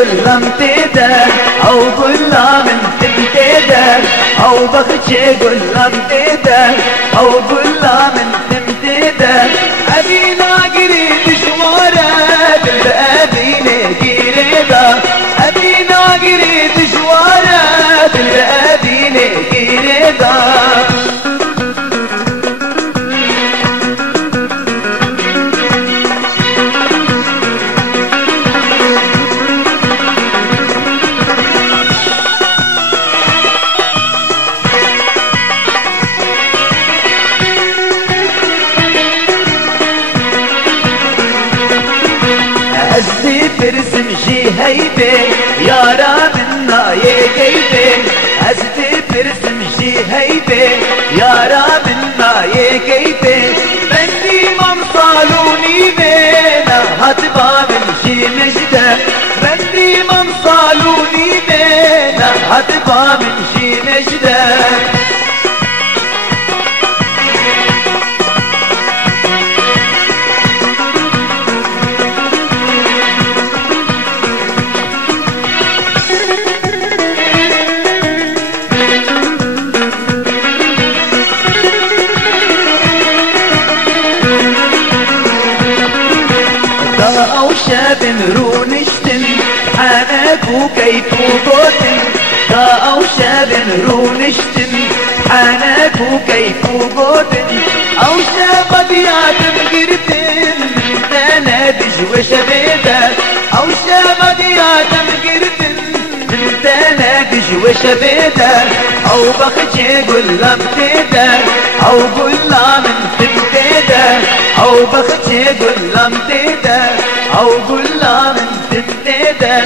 قلم تيدا او قلام تمتيدا او بخشي قلم تيدا او قلام تمتيدا ابينا قريب شوارا بالابينا قريبا ابينا قريب شوارا بالابينا قريبا أزدي برسم شي هيبة يا رابنا يا كيبة أزدي برسم شي هيبة يا رابنا يا كيبة بندي ممصالوني بينا هتبا من شي مجدة بندي ممصالوني بينا هتبا من شي مجدة أو شاب رونشتن حانك وكيف وبوتن أو شاب رونشتن حانك وكيف وبوتن أو شاب دياتم قرتن دانا دجوة شبيدة أو شاب دياتم قرتن دانا دجوة شبيدة أو بخجي قلم تيدا أو قلام تمتيدا أو بخجي قلم تيدا أو قلام تمتيدا